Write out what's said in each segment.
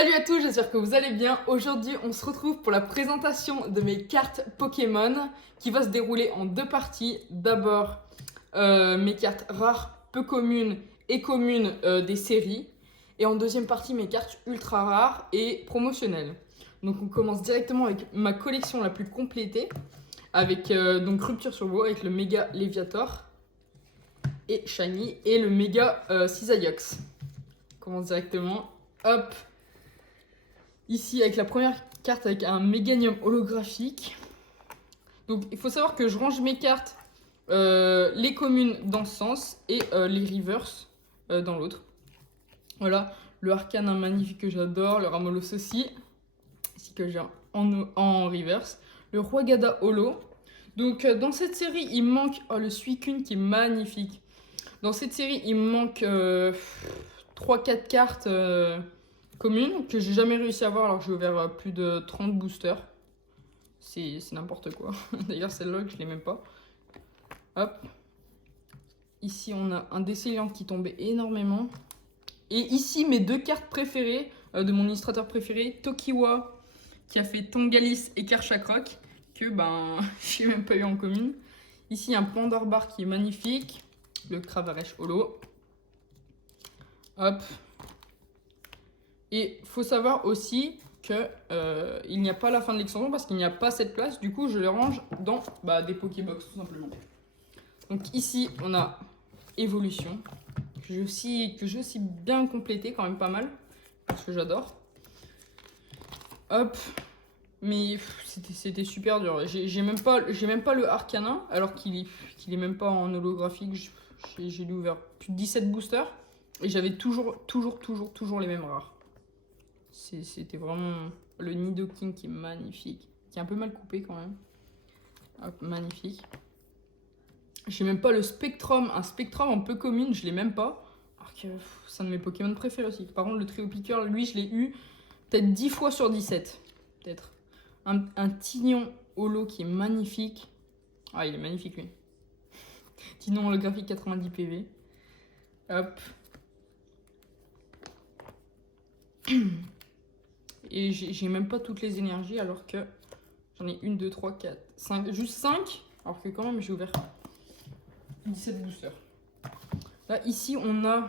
Salut à tous, j'espère que vous allez bien. Aujourd'hui, on se retrouve pour la présentation de mes cartes Pokémon qui va se dérouler en deux parties. D'abord, mes cartes rares, peu communes et communes des séries. Et en deuxième partie, mes cartes ultra rares et promotionnelles. Donc on commence directement avec ma collection la plus complétée, avec donc Rupture Turbo, avec le Méga Léviator et Shiny et le Méga Cisaillux. On commence directement. Hop. Ici, avec la première carte, avec un Méganium holographique. Donc, il faut savoir que je range mes cartes, les communes dans ce sens et les reverse dans l'autre. Voilà, le Arcanin magnifique que j'adore, le Ramolos aussi, ici que j'ai en reverse. Le Roi Gada holo. Donc, dans cette série, il me manque le Suicune qui est magnifique. Dans cette série, il me manque 3-4 cartes communes que j'ai jamais réussi à avoir alors que j'ai ouvert plus de 30 boosters. C'est n'importe quoi. D'ailleurs, celle-là, je l'ai même pas. Hop. Ici, on a un Décéliant qui tombait énormément. Et ici, mes deux cartes préférées de mon illustrateur préféré, Tokiwa, qui a fait Tongalis et Kerchakroc, que j'ai même pas eu en commune. Ici, un Pandarbar qui est magnifique. Le Cravaresh holo. Hop. Et faut savoir aussi que il n'y a pas la fin de l'extension parce qu'il n'y a pas cette place. Du coup, je les range dans des Pokébox tout simplement. Donc ici, on a Évolution que j'ai aussi bien complété, quand même pas mal parce que j'adore. Hop. Mais c'était super dur. J'ai même pas le Arcanin alors qu'il est même pas en holographique. J'ai dû ouvert plus de 17 boosters et j'avais toujours les mêmes rares. C'était vraiment le Nidoking qui est magnifique, qui est un peu mal coupé quand même. Hop, magnifique. J'ai même pas le Spectrum, un Spectrum un peu commune, je l'ai même pas. Alors que c'est un de mes Pokémon préférés aussi. Par contre, le Trio Piqueur, lui, je l'ai eu peut-être 10 fois sur 17. Peut-être. Un Tignon holo qui est magnifique. Ah, il est magnifique lui. Tignon holographique 90 PV. Hop. Et j'ai même pas toutes les énergies alors que j'en ai 1, 2, 3, 4, 5, juste 5. Alors que quand même j'ai ouvert 17 boosters. Là ici on a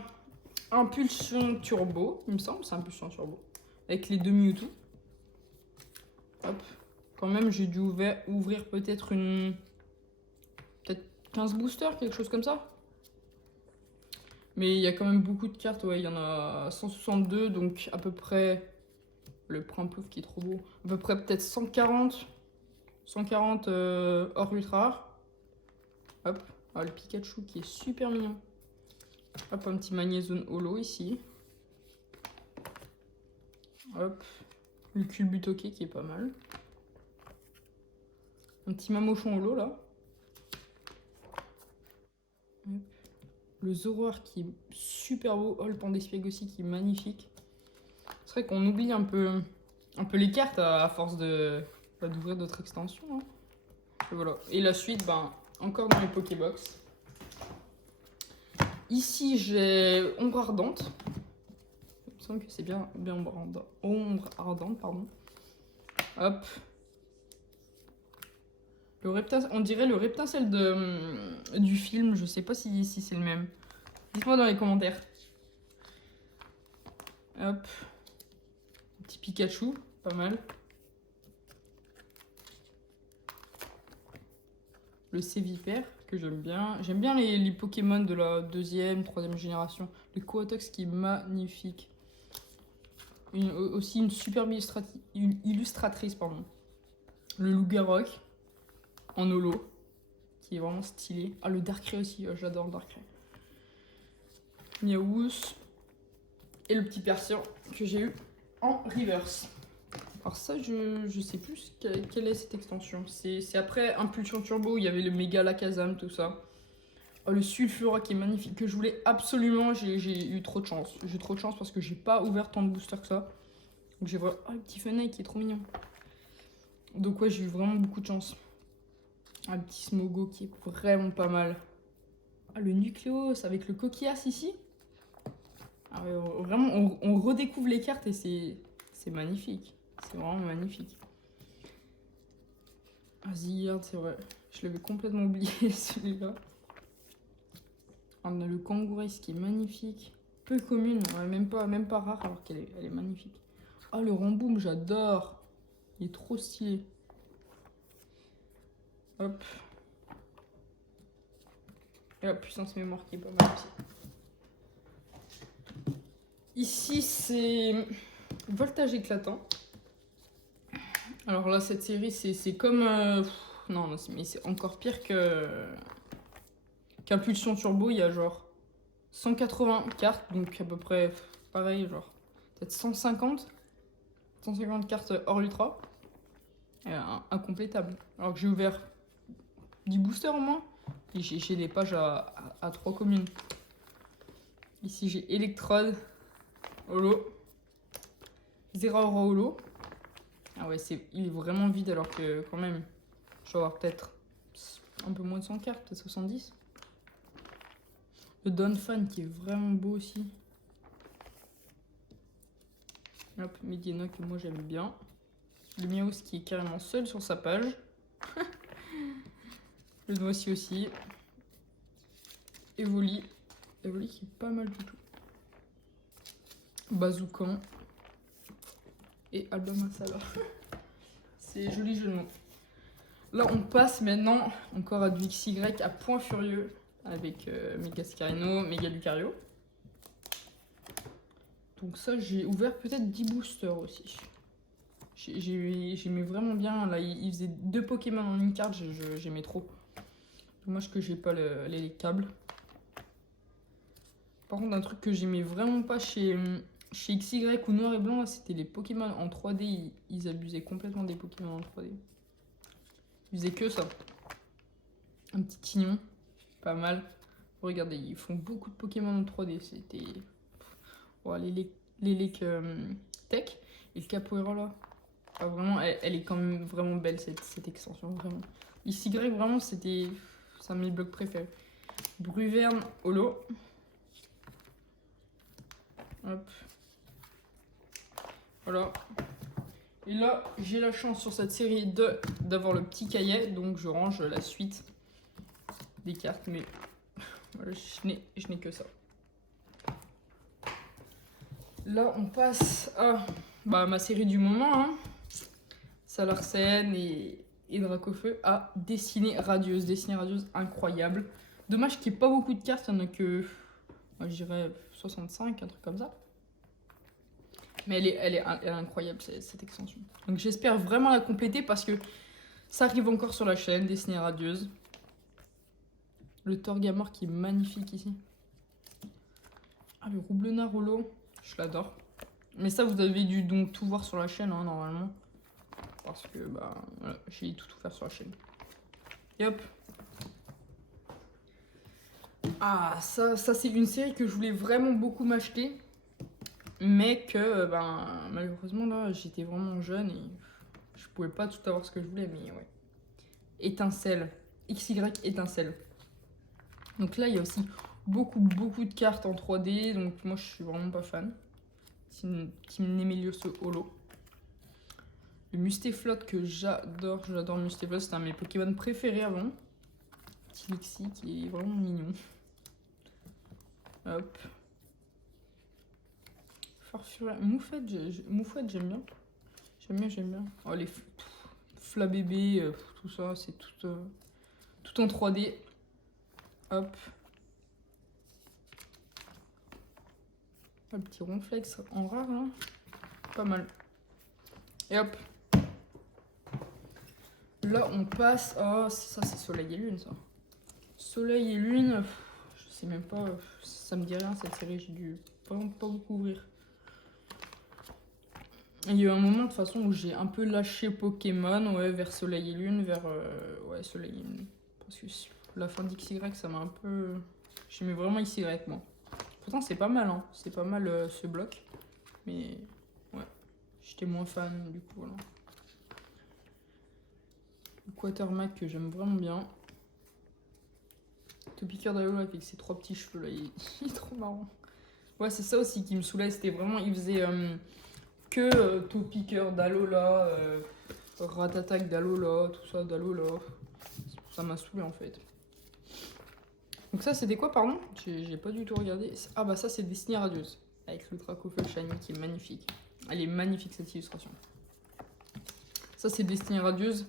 Impulsion Turbo, il me semble, c'est Impulsion Turbo. Avec les deux Mewtwo. Hop. Quand même j'ai dû ouvrir peut-être 15 boosters, quelque chose comme ça. Mais il y a quand même beaucoup de cartes, ouais, il y en a 162, donc à peu près le Primplouf qui est trop beau. À peu près peut-être 140 hors ultra rare. Hop, le Pikachu qui est super mignon. Hop, un petit Magnézone holo ici. Hop, le Culbutoke qui est pas mal. Un petit Mamochon holo là. Hop. Le Zoroark qui est super beau. Oh, le Pandespiègue aussi qui est magnifique. C'est vrai qu'on oublie un peu les cartes à force d'ouvrir d'autres extensions. Hein. Et voilà. Et la suite, encore dans les Pokébox. Ici, j'ai Ombre Ardente. Il me semble que c'est bien Ombre Ardente, pardon. Hop. On dirait le Reptincelle du film. Je sais pas si c'est le même. Dites-moi dans les commentaires. Hop. Petit Pikachu, pas mal. Le Sévipère, que j'aime bien. J'aime bien les Pokémon de la deuxième, troisième génération. Le Coatox qui est magnifique. Aussi une superbe illustratrice, pardon. Le Lougarok en holo, qui est vraiment stylé. Ah, le Darkrai aussi, j'adore le Darkrai. Miaouss. Et le petit Persian que j'ai eu en reverse. Alors ça, je sais plus quelle est cette extension. C'est après Impulsion Turbo, il y avait le Méga Lakazam, tout ça. Oh, le Sulfura qui est magnifique, que je voulais absolument. J'ai eu trop de chance. J'ai trop de chance parce que j'ai pas ouvert tant de boosters que ça. Donc j'ai vraiment... Oh, le petit Fenneil qui est trop mignon. Donc ouais, j'ai eu vraiment beaucoup de chance. Un petit Smogo qui est vraiment pas mal. Ah, le Nucléos avec le Coquillas ici. Ah, vraiment, on redécouvre les cartes et C'est magnifique. C'est vraiment magnifique. Zygarde, c'est vrai. Je l'avais complètement oublié celui-là. On a le Kangourex qui est magnifique. Peu commune, ouais, même pas rare alors qu'elle est magnifique. Ah, le Ramboom, j'adore. Il est trop stylé. Hop. Et la puissance mémoire qui est pas mal aussi. Ici, c'est voltage éclatant. Alors là, cette série, c'est comme... non, mais c'est encore pire qu'Impulsion Turbo. Il y a genre 180 cartes, donc à peu près pareil, genre peut-être 150 cartes hors ultra. Incomplétable. Alors que j'ai ouvert 10 boosters au moins. Et j'ai des pages à 3 communes. Ici, j'ai Electrode, Holo, Zeraora Holo. Ah ouais, il est vraiment vide alors que quand même, je dois avoir peut-être un peu moins de 100 cartes, peut-être 70. Le Donphan qui est vraiment beau aussi. Hop, Mediano que moi j'aime bien. Le Miaus qui est carrément seul sur sa page. Le Noisy aussi. Evoli qui est pas mal du tout. Bazoukan. Et Album Masala. C'est joli jeu de mots. Là, on passe maintenant encore à du XY à point furieux avec Mega Scarino, Mega Lucario. Donc ça, j'ai ouvert peut-être 10 boosters aussi. J'aimais vraiment bien. Là, il faisait 2 Pokémon en une carte, j'aimais trop. Dommage que j'ai pas les câbles. Par contre, un truc que j'aimais vraiment pas chez XY ou Noir et Blanc, c'était les Pokémon en 3D. Ils abusaient complètement des Pokémon en 3D. Ils faisaient que ça. Un petit tignon, pas mal. Regardez, ils font beaucoup de Pokémon en 3D. C'était... Oh, les Tech et le Capoeira là. Ah, vraiment, elle est quand même vraiment belle cette extension, vraiment. XY, vraiment, c'était... C'est un de mes blocs préférés. Bruverne, Holo. Hop. Voilà. Et là, j'ai la chance sur cette série d'avoir le petit cahier, donc je range la suite des cartes, mais voilà, je n'ai que ça. Là, on passe à ma série du moment, hein. Salarsen et Dracofeu à Destinée Radieuse. Destinée Radieuse, incroyable. Dommage qu'il n'y ait pas beaucoup de cartes, il n'y en a que, moi, je dirais 65, un truc comme ça. Mais elle est incroyable cette extension. Donc j'espère vraiment la compléter parce que ça arrive encore sur la chaîne, Destinée Radieuse. Le Torgamore qui est magnifique ici. Ah, le Roublonard Holo, je l'adore. Mais ça, vous avez dû donc tout voir sur la chaîne, hein, normalement. Parce que, voilà, j'ai tout faire sur la chaîne. Et hop. Ah, ça c'est une série que je voulais vraiment beaucoup m'acheter. Mais que, malheureusement, là, j'étais vraiment jeune et je pouvais pas tout avoir ce que je voulais, mais ouais. Étincelle. XY Étincelle. Donc là, il y a aussi beaucoup de cartes en 3D, donc moi, je suis vraiment pas fan. Team Nemelios Holo. Le Mustéflotte que j'adore Mustéflotte, c'est un de mes Pokémon préférés avant. Petit Lixie qui est vraiment mignon. Hop. Farfurien. Moufette, j'aime bien. J'aime bien. Oh, les Flabébé, tout ça, c'est tout en 3D. Hop. Un petit Ronflex en rare, là. Pas mal. Et hop. Là, on passe... Oh, ça, c'est Soleil et Lune, ça. Soleil et Lune, je sais même pas... Ça me dit rien, cette série. J'ai dû pas beaucoup ouvrir. Il y a eu un moment, de toute façon, où j'ai un peu lâché Pokémon, ouais, vers Soleil et Lune, vers... ouais, Soleil et Lune. Parce que la fin d'XY, ça m'a un peu... J'aimais vraiment XY, moi. Pourtant, c'est pas mal, hein. C'est pas mal, ce bloc. Mais, ouais, j'étais moins fan, du coup, voilà. Le Quatermac que j'aime vraiment bien. Topiqueur d'Ayolo avec ses 3 petits cheveux, là, il est trop marrant. Ouais, c'est ça aussi qui me saoulait, c'était vraiment... Il faisait... que Topiqueur d'Alola, Ratatak d'Alola, tout ça d'Alola. Ça m'a saoulé en fait. Donc ça c'était quoi pardon? J'ai pas du tout regardé. Ah bah ça c'est Destiny Radieuse. Avec le Dracofeu Shiny qui est magnifique. Elle est magnifique cette illustration. Ça c'est Destiny Radieuse.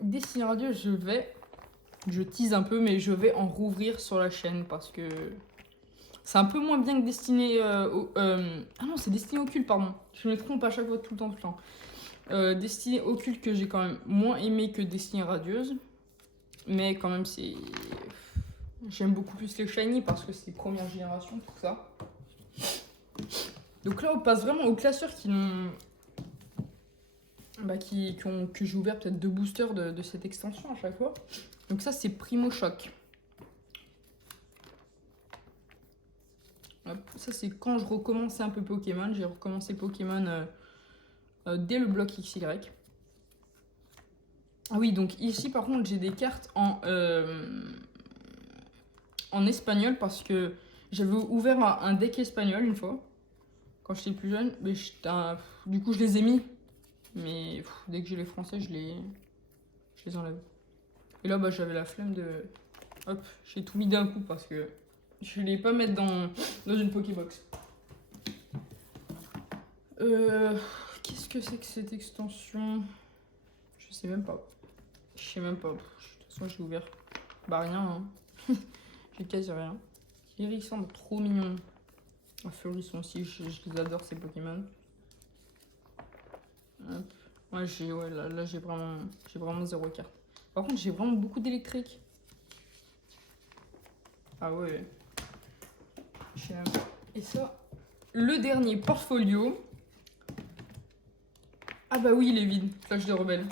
Destiny Radieuse je tease un peu mais je vais en rouvrir sur la chaîne parce que c'est un peu moins bien que Destiny... ah non c'est Destiny Occulte pardon. Je me trompe à chaque fois tout le temps. Destiny Occulte que j'ai quand même moins aimé que Destiny Radieuse. Mais quand même c'est... J'aime beaucoup plus les Shiny parce que c'est première génération, tout ça. Donc là, on passe vraiment aux classeurs qui n'ont... que j'ai ouvert peut-être 2 boosters de cette extension à chaque fois. Donc ça, c'est Primo Choc. Hop, ça, c'est quand je recommençais un peu Pokémon. J'ai recommencé Pokémon dès le bloc XY. Ah oui, donc ici, par contre, j'ai des cartes en espagnol parce que j'avais ouvert un deck espagnol une fois quand j'étais plus jeune, mais du coup je les ai mis, mais dès que j'ai les français je les enlève. Et là bah j'avais la flemme de... Hop, j'ai tout mis d'un coup parce que je voulais pas mettre dans une Pokébox. Qu'est-ce que c'est que cette extension? Je sais même pas. Je sais même pas. De toute façon j'ai ouvert. Bah rien hein. J'ai quasi rien. Hérissandre, trop mignon. Feurisson aussi, je les adore ces Pokémon. Hop. Ouais, là j'ai vraiment 0 carte. Par contre, j'ai vraiment beaucoup d'électrique. Ah ouais. Et ça, le dernier portfolio. Ah bah oui, il est vide. Clash des Rebelles.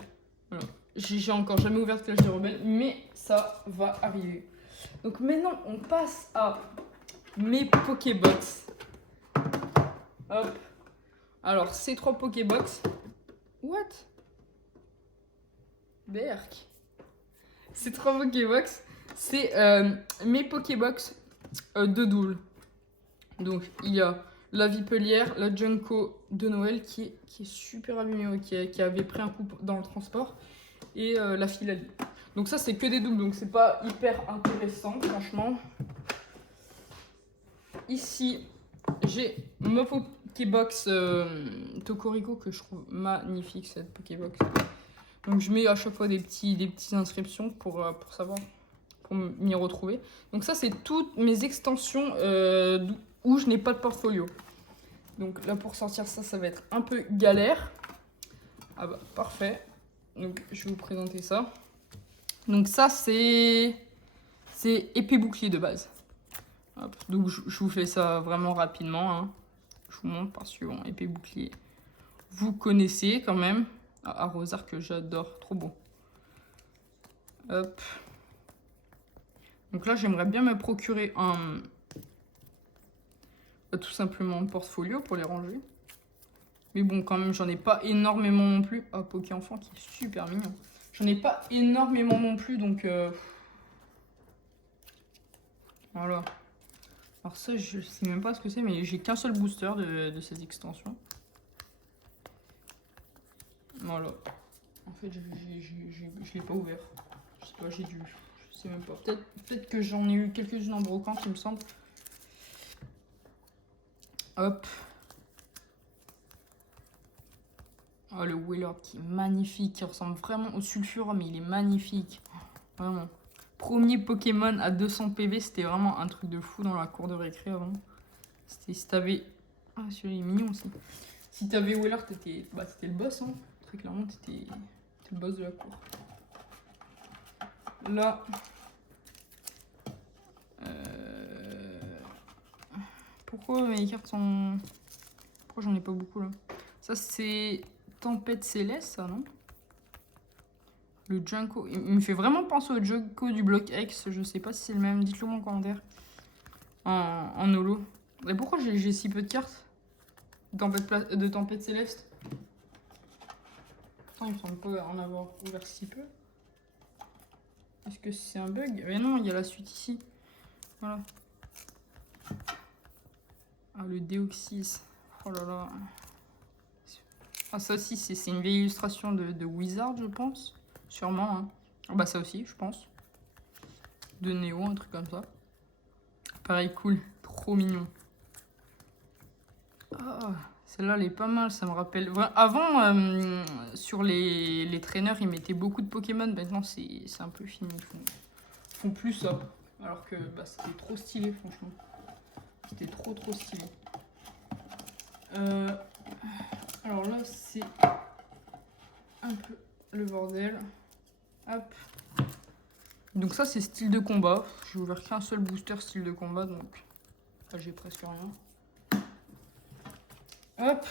Voilà. J'ai encore jamais ouvert Clash des Rebelles, mais ça va arriver. Donc maintenant, on passe à mes Pokébox. Hop. Alors, ces 3 Pokébox. What? Berk. Ces 3 Pokébox, c'est mes Pokébox de double. Donc, il y a la Vipelière, la Junko de Noël qui est super abîmée, qui avait pris un coup dans le transport, et la Philalie. Donc ça, c'est que des doubles, donc c'est pas hyper intéressant, franchement. Ici, j'ai ma Pokébox Tokoriko que je trouve magnifique, cette Pokébox. Donc je mets à chaque fois des petites inscriptions pour savoir, pour m'y retrouver. Donc ça, c'est toutes mes extensions où je n'ai pas de portfolio. Donc là, pour sortir ça, ça va être un peu galère. Ah bah, parfait. Donc je vais vous présenter ça. Donc ça, c'est épée bouclier de base. Hop. Donc je vous fais ça vraiment rapidement. Hein. Je vous montre parce que bon, épée bouclier, vous connaissez quand même. Ah, Rosar que j'adore, trop beau. Hop. Donc là, j'aimerais bien me procurer tout simplement un portfolio pour les ranger. Mais bon, quand même, j'en ai pas énormément non plus. Ah, Poké Enfant qui est super mignon. J'en ai pas énormément non plus, donc... Voilà. Alors ça, je sais même pas ce que c'est, mais j'ai qu'un seul booster de cette extension. Voilà. En fait, je l'ai pas ouvert. Je sais pas, j'ai dû... Je sais même pas. Peut-être que j'en ai eu quelques-unes en brocante, il me semble. Hop. Oh, le Wailord qui est magnifique. Il ressemble vraiment au Sulfura, mais il est magnifique. Vraiment. Premier Pokémon à 200 PV, c'était vraiment un truc de fou dans la cour de récré avant. C'était si t'avais... Ah, celui-là est mignon aussi. Si t'avais Wailord, t'étais le boss, hein. Très clairement, t'étais le boss de la cour. Là... Pourquoi mes cartes sont... Pourquoi j'en ai pas beaucoup, là? Ça, c'est Tempête Céleste, ça, non? Le Junko, il me fait vraiment penser au Junko du bloc X. Je sais pas si c'est le même. Dites-le moi en commentaire. En holo. Et pourquoi j'ai si peu de cartes de Tempête Céleste? Attends, il me semble pas en avoir ouvert si peu. Est-ce que c'est un bug? Mais non, il y a la suite ici. Voilà. Ah, le Deoxys. Oh là là. Ah, ça aussi, c'est une vieille illustration de Wizard, je pense. Sûrement, hein. Ah, bah ça aussi, je pense. De Néo, un truc comme ça. Pareil, cool. Trop mignon. Ah, celle-là, elle est pas mal. Ça me rappelle... Avant, sur les traîneurs, ils mettaient beaucoup de Pokémon. Maintenant, c'est un peu fini. Ils font plus ça. Alors que bah, c'était trop stylé, franchement. C'était trop stylé. Alors là, c'est un peu le bordel. Hop. Donc ça, c'est style de combat. J'ai ouvert qu'un seul booster style de combat, donc là, j'ai presque rien. Hop.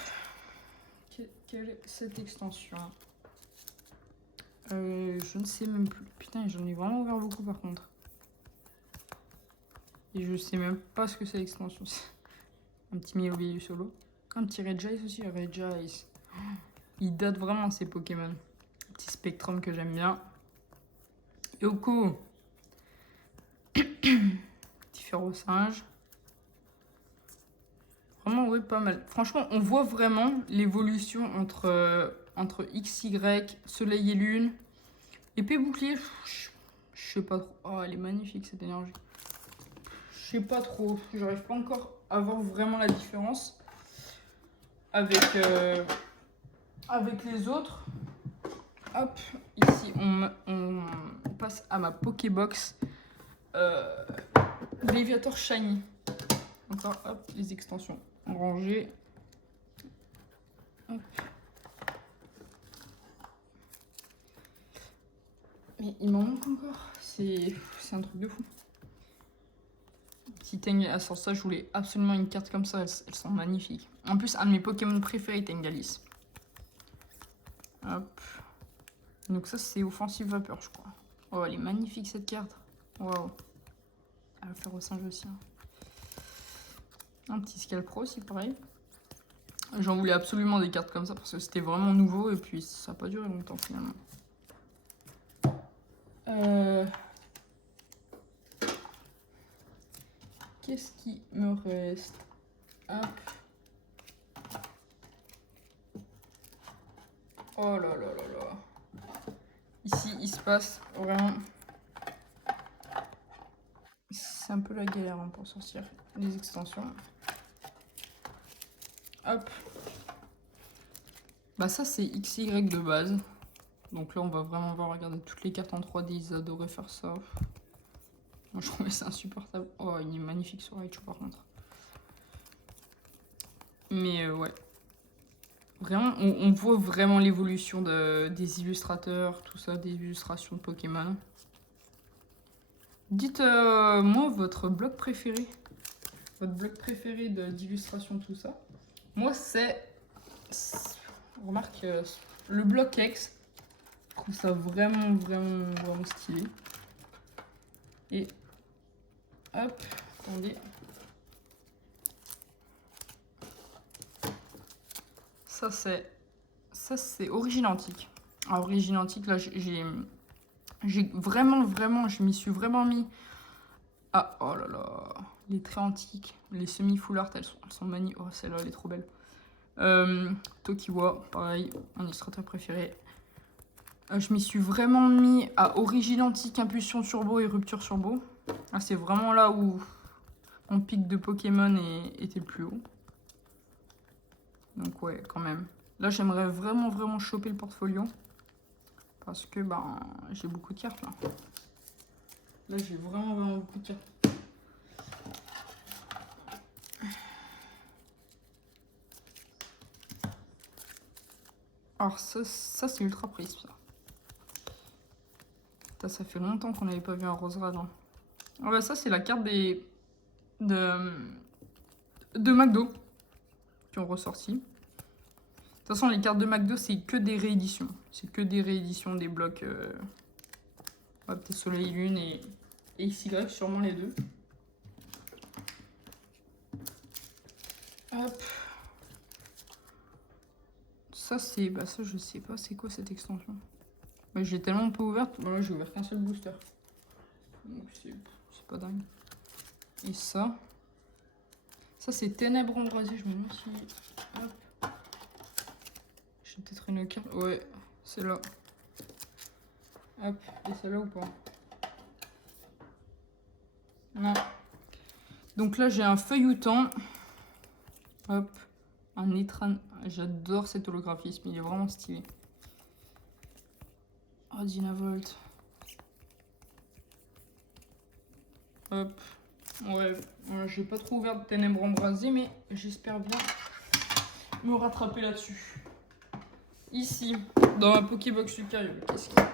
Quelle est cette extension? Je ne sais même plus. Putain, j'en ai vraiment ouvert beaucoup par contre. Et je sais même pas ce que c'est l'extension. Un petit Milobiu solo. Un petit Regice aussi, Regice. Il date vraiment ces Pokémon. Petit Spectrum que j'aime bien. Yoko. Petit Ferrosinge. Vraiment, oui, pas mal. Franchement, on voit vraiment l'évolution entre XY, Soleil et Lune. Épée bouclier, je sais pas trop. Oh, elle est magnifique cette énergie. Je sais pas trop. J'arrive pas encore à voir vraiment la différence avec les autres. Hop, ici on passe à ma Pokébox Léviator Shiny. Encore, hop, les extensions rangées. Hop. Mais il m'en manque encore. C'est un truc de fou. Si Tenga sort ça, je voulais absolument une carte comme ça. Elles sont magnifiques. En plus, un de mes Pokémon préférés, Tengalis. Hop. Donc ça, c'est Offensive Vapeur, je crois. Oh, elle est magnifique cette carte. Waouh. Elle va faire au singe aussi. Un petit Scalpro aussi, pareil. J'en voulais absolument des cartes comme ça parce que c'était vraiment nouveau et puis ça n'a pas duré longtemps finalement. Qu'est-ce qui me reste? Hop. Oh là là là là. Ici, il se passe vraiment... C'est un peu la galère hein, pour sortir les extensions. Hop. Bah ça, c'est XY de base. Donc là, on va vraiment voir, regarder toutes les cartes en 3D. Ils adoraient faire ça. Moi, je trouvais ça insupportable. Oh, il est magnifique sur Raichu, par contre. Mais ouais. Vraiment, on voit vraiment l'évolution des illustrateurs, tout ça, des illustrations de Pokémon. Dites-moi votre bloc préféré. Votre bloc préféré d'illustration, tout ça. Moi, c'est... Remarque, le bloc X. Je trouve ça vraiment stylé. Et... Hop, attendez. Ça, c'est Origine Antique. Alors, Origine Antique, là, j'ai vraiment, je m'y suis vraiment mis. Ah, oh là là. Les traits antiques, les semi-full art, elles sont magnifiques. Oh, celle-là, elle est trop belle. Tokiwa, pareil, mon illustrateur préféré. Je m'y suis vraiment mis à Origine Antique, Impulsion Turbo et Rupture Turbo. Ah, c'est vraiment là où mon pic de Pokémon était le plus haut. Donc ouais, quand même. Là, j'aimerais vraiment choper le portfolio. Parce que ben, j'ai beaucoup de cartes là. Là, j'ai vraiment beaucoup de cartes. Alors ça c'est ultra prisme ça. Putain, ça fait longtemps qu'on n'avait pas vu un Roserade. Hein. Ah bah ça c'est la carte de McDo qui ont ressorti. De toute façon les cartes de McDo c'est que des rééditions. C'est que des rééditions des blocs peut-être Soleil, Lune et XY, sûrement les deux. Hop. Ça c'est... Bah ça je sais pas c'est quoi cette extension. Bah, j'ai tellement pas ouverte. Voilà, j'ai ouvert qu'un seul booster. Donc c'est pas dingue. Et ça c'est Ténèbres Embrasées. Je me demande si... Hop. J'ai peut-être une carte. Ouais, c'est là. Hop, et celle-là ou pas? Non. Donc là, j'ai un feuilleton. Hop, un étran. J'adore cet holographisme, il est vraiment stylé. Oh, Dynavolt. Hop. Ouais, j'ai pas trop ouvert de ténèbres embrasées, mais j'espère bien me rattraper là-dessus. Ici, dans ma Pokébox supérieure, qu'est-ce qu'il y a?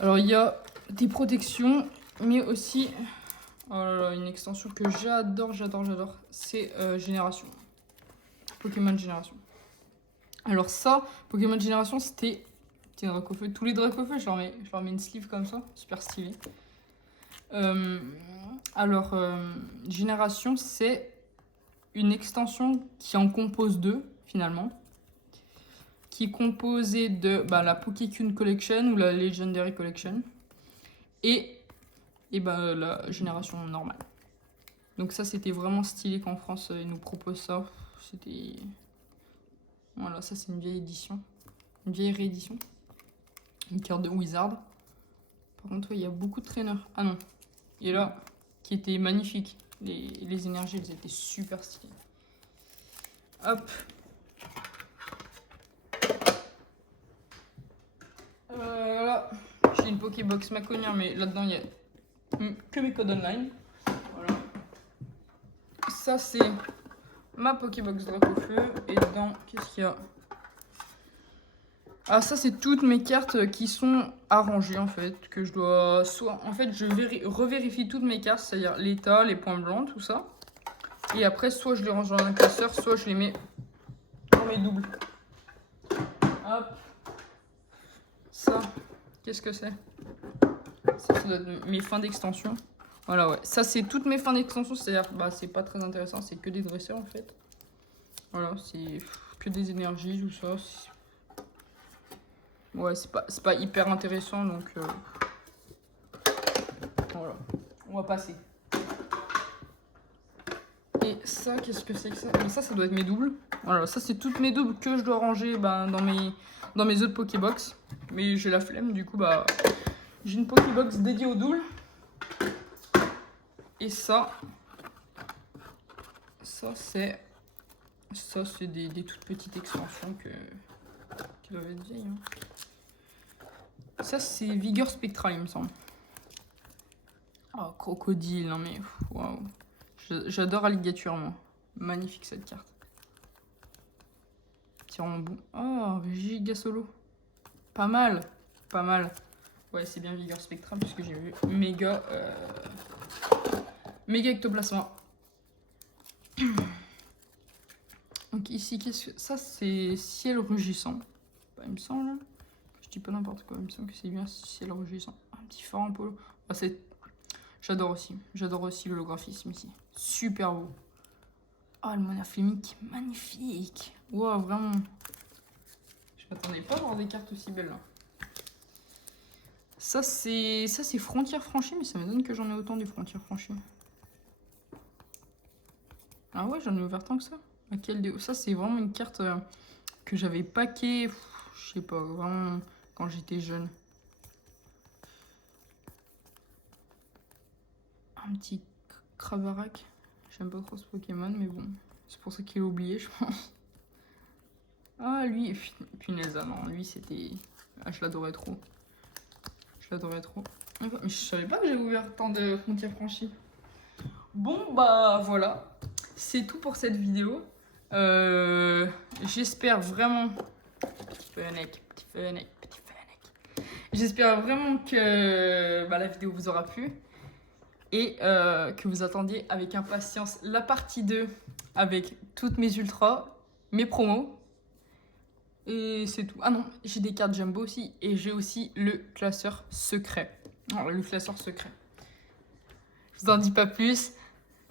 Alors, il y a des protections, mais aussi... Oh là là, une extension que j'adore. C'est Génération. Pokémon Génération. Alors ça, Pokémon Génération, c'était... Tiens, Dracofeu. Tous les Dracofeu, je leur mets une sleeve comme ça. Super stylé. Génération, c'est une extension qui en compose deux, finalement. Qui est composée de la Pokécune Collection ou la Legendary Collection. Et la génération normale. Donc ça, c'était vraiment stylé qu'en France, ils nous proposent ça. C'était... Voilà, ça c'est une vieille édition. Une vieille réédition. Une carte de Wizard. Par contre, il y a beaucoup de traîneurs. Ah non. Et là, qui était magnifique. Les énergies, elles étaient super stylées. Hop. Voilà. J'ai une Pokébox Maconia, mais là-dedans, il y a que mes codes online. Voilà. Ça, c'est ma Pokébox Dracofeu. Et dedans, qu'est-ce qu'il y a? Ah, ça, c'est toutes mes cartes qui sont arrangées, en fait. Que je dois... En fait, je revérifie toutes mes cartes, c'est-à-dire l'état, les points blancs, tout ça. Et après, soit je les range dans un classeur, soit je les mets dans mes doubles. Hop. Ça, qu'est-ce que c'est? Ça doit être mes fins d'extension. Voilà, ouais. Ça, c'est toutes mes fins d'extension, c'est-à-dire, c'est pas très intéressant, c'est que des dresseurs, en fait. Voilà, c'est que des énergies, tout ça. Ouais, c'est pas hyper intéressant, donc voilà, on va passer. Et ça, qu'est-ce que c'est que ça? Mais ça doit être mes doubles. Voilà, ça c'est toutes mes doubles que je dois ranger dans mes autres Pokébox. Mais j'ai la flemme, du coup, j'ai une Pokébox dédiée aux doubles. Et ça c'est des toutes petites extensions qui doivent être vieilles. Hein. Ça, c'est Vigueur Spectral, il me semble. Oh, crocodile, non mais... Waouh. J'adore Alligator, moi. Magnifique, cette carte. Tirant en bout. Oh, Giga Solo. Pas mal. Pas mal. Ouais, c'est bien Vigueur Spectral, puisque j'ai vu méga Ectoplasma. Donc ici, qu'est-ce que... Ça, c'est Ciel Rugissant. Il me semble, là. Je dis pas n'importe quoi, il me semble que c'est bien Ciel Rugissant. Un petit phare en polo. J'adore aussi l'holographisme ici. Super beau. Oh, le monoflémique, magnifique. Wow, vraiment. Je m'attendais pas à voir des cartes aussi belles là. Ça c'est Frontières franchies, mais ça m'étonne que j'en ai autant des Frontières franchies. Ah ouais, j'en ai ouvert tant que ça. Ça c'est vraiment une carte que j'avais paqué, je sais pas, vraiment quand j'étais jeune. Un petit Cravarak. J'aime pas trop ce Pokémon, mais bon. C'est pour ça qu'il est oublié, je pense. Ah, lui, punaise, non, lui, c'était... Ah, je l'adorais trop. Mais je savais pas que j'avais ouvert tant de Frontières franchies. Bon, voilà. C'est tout pour cette vidéo. J'espère vraiment... Petit Fennec. J'espère vraiment que la vidéo vous aura plu. Et que vous attendiez avec impatience la partie 2 avec toutes mes ultras, mes promos. Et c'est tout. Ah non, j'ai des cartes Jumbo aussi. Et j'ai aussi le classeur secret. Alors, le classeur secret. Je vous en dis pas plus.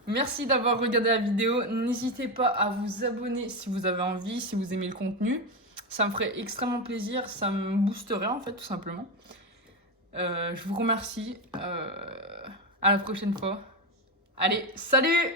Merci d'avoir regardé la vidéo. N'hésitez pas à vous abonner si vous avez envie, si vous aimez le contenu. Ça me ferait extrêmement plaisir. Ça me boosterait en fait, tout simplement. Je vous remercie. À la prochaine fois. Allez, salut!